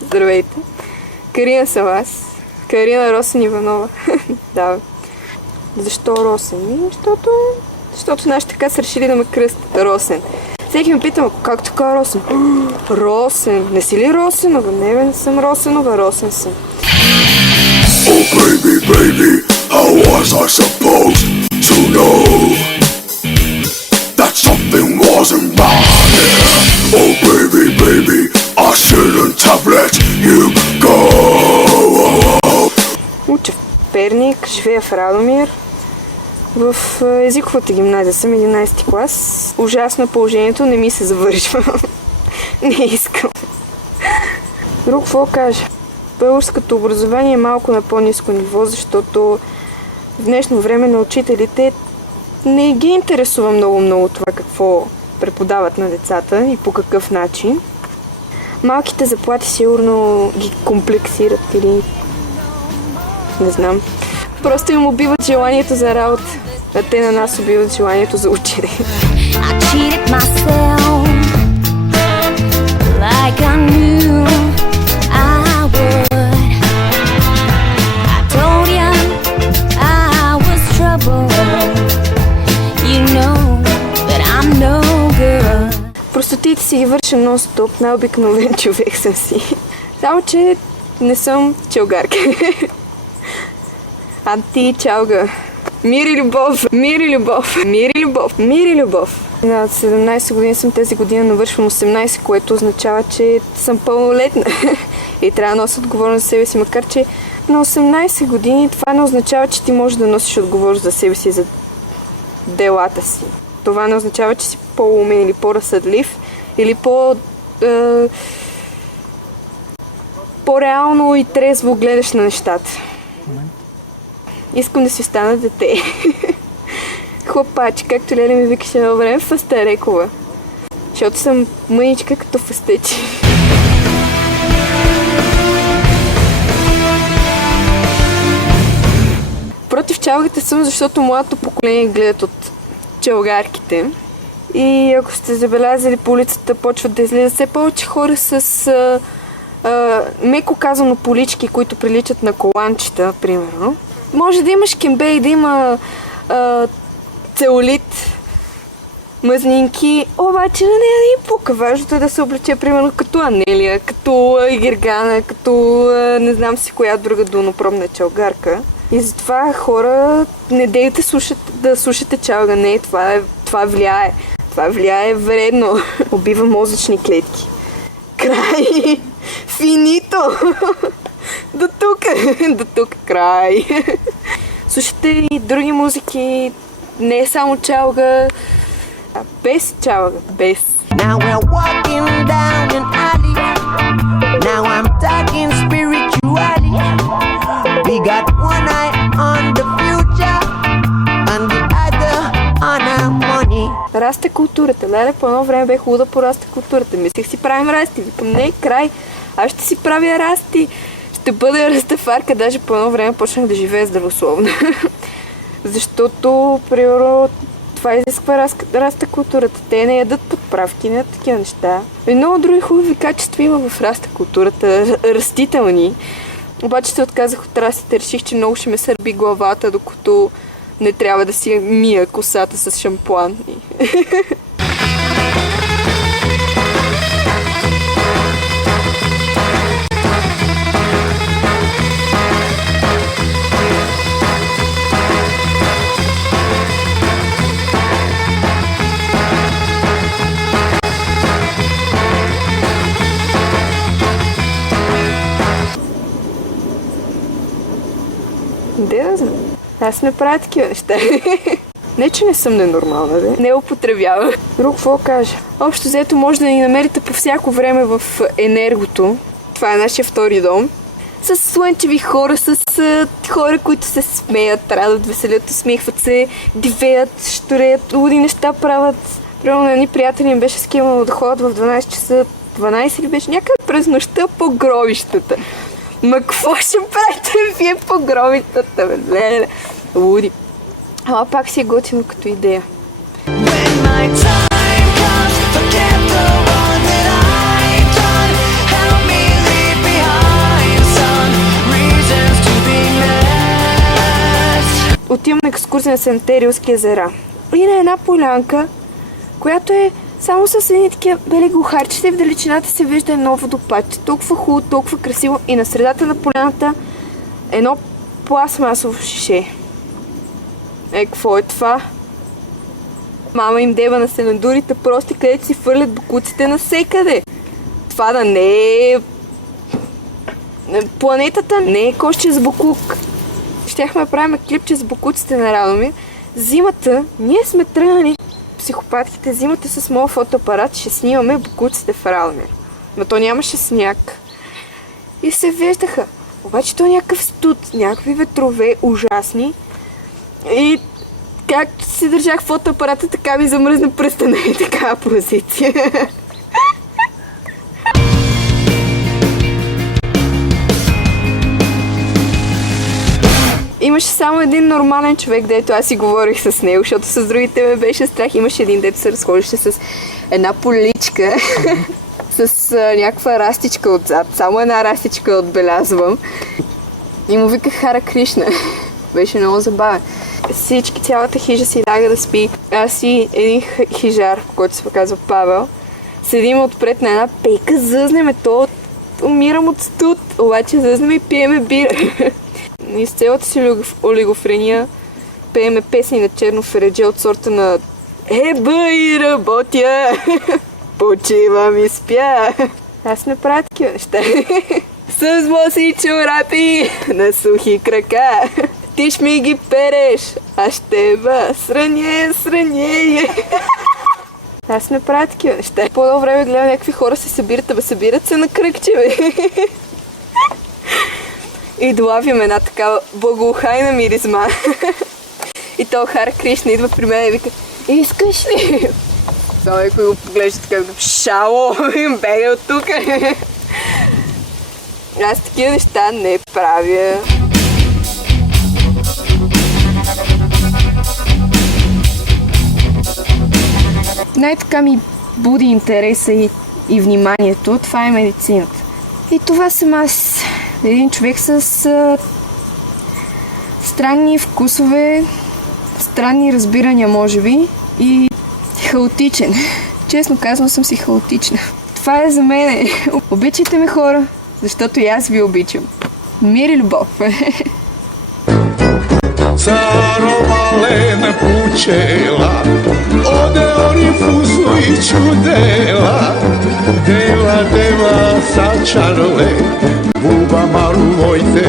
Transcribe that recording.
Здравейте. Карина съм аз. Карина Росен Иванова. Да. Защо Росен? Защото нашите така са решили да ме кръстят Росен. Всеки ме пита, как така Росен? Росен. Не си ли Росенова? Не съм Росенова, Росен съм. Oh baby, baby, how was I supposed to know that something wasn't right here? Oh baby, baby, I shouldn't have let you go. Уча в Перник, живея в Радомир. В езиковата гимназия съм 11 клас. Ужасно е положението, не ми се завършва. Не искам. Друг какво кажа? Българското образование е малко на по-ниско ниво, защото в днешно време на учителите не ги интересува много това какво преподават на децата и по какъв начин. Малките заплати сигурно ги комплексират или не знам. Просто им убиват желанието за работа, а те на нас убиват желанието за учене. Простотите си ги върша нон-стоп, най-обикновен човек съм си. Само, че не съм чалгарка. Анти-чалга. Мир и любов, мир и любов, мир и любов, мир и любов. На 17 години съм, тази година навършвам 18, което означава, че съм пълнолетна. И трябва да нося отговорност за себе си, макар че на 18 години това не означава, че ти можеш да носиш отговорност за себе си и за делата си. Това не означава, че си по-умен или по-разсъдлив, или по-реално и трезво гледаш на нещата. Искам да си остана дете. Хлопачи, както Леля ми викаше едно време, фъстарекова. Защото съм мъничка като фъстечи. Против чалгата съм, защото младото поколение гледат от чалгарките. И ако сте забелязали, по улицата почват да излизат все повече хора с меко казано полички, които приличат на коланчета, примерно. Може да имаш кембе и да има целулит, мъзнинки, обаче на нея да им пука. Важното е да се облече, примерно, като Анелия, като Гергана, като не знам си коя друга долнопробна чалгарка. И затова хора, не дейте да слушате чалга. Не, това влияе. Това влияе вредно. Убива мозъчни клетки. Край! Финито! До тук край. Слушайте и други музики, не е само чалга, а без чалга, без. Now we're walking down an alley. Now I'm talking spiritually. We got one eye on the future and the other on our money. Расте културата. Леле, по едно време бе хубаво да порасте културата. Мислех си правим расти. Викам, не, край. Аз ще си правя расти. Ще бъда растафарка. Даже по едно време почнах да живея здравословно. Защото, примерно, това изисква раста културата. Те не ядат подправки, не такива неща. И много други хубави качества има в раста културата. Растителни. Обаче се отказах от растите. Реших, че много ще ме сърби главата, докато не трябва да си мия косата с шампуан. Де да знам. Аз не правя такива неща. Не, че не съм ненормална, де. Не употребявам. Друг какво кажа? Общо взето може да ни намерите по всяко време в Енергото. Това е нашия втори дом. С слънчеви хора, с хора, които се смеят, радват, веселят, усмихват се, дивеят, щуреят, луди неща правят. Примерно на едни приятели им беше скимало да ходят в 12 часа. 12 ли беше? Някъде през нощта по гробищата. Ма какво ще правите вие по гробищата, бе? Леле, луди. Ама пак си е готино като идея. отивам на екскурзия на Седемте Рилски езера. И на една полянка, която е само с едни такива бели глухарчета и в далечината се вижда едно водопадче. Толкова хубаво, толкова красиво и на средата на поляната едно пластмасово шише. Какво е това? Мама им дева на сенадурите прости, където си фърлят бокуците навсекъде. Това да не е... Планетата не е кошче с бокук. Щяхме да правим клипче с бокуците на Радомир. Зимата ние сме тръгнали. Психопатките зимата с моят фотоапарат ще снимаме бокуците в Радомир. Но то нямаше сняг. И се виждаха. Обаче то някакъв студ, някакви ветрове ужасни. И както си държах фотоапарата, така ми замръзна пръста на такава позиция. Имаше само един нормален човек, дето аз си говорих с него, защото с другите ме беше страх. Имаше един, дето се разходише с една поличка, с някаква растичка отзад. Само една растичка отбелязвам. И му виках Хара Кришна. Беше много забавен. Всички, цялата хижа си ляга да спи. Аз и един хижар, който се казва Павел, седим отпред на една пейка, зъзнеме то, умирам от студ, обаче зъзнеме и пиеме бира. И с цялата си олигофрения пееме песни на черно фередже от сорта на и работя, почивам и спя. Аз не правя такива неща. С боси чорапи на сухи крака. Ти ще ми ги переш, а ще сране. Аз не правя такива неща. По-добро време гледам някакви хора се събират се на кръгче, бе. И долавим една такава благоухайна миризма. И то Хара Кришна идва при мен и вика: искаш ли? Само някой го поглежда така, шало, бега от тук. Аз такива неща не правя. Най-така ми буди интереса и вниманието, това е медицината. И това съм аз. Един човек с странни вкусове, странни разбирания, може би, и хаотичен. Честно казвам, съм си хаотична. Това е за мене. Обичайте ме, хора, защото и аз ви обичам. Мир и любов. Carovalena pucela, ode orifusu i čudela, deva sa čarole, buba malu vojte,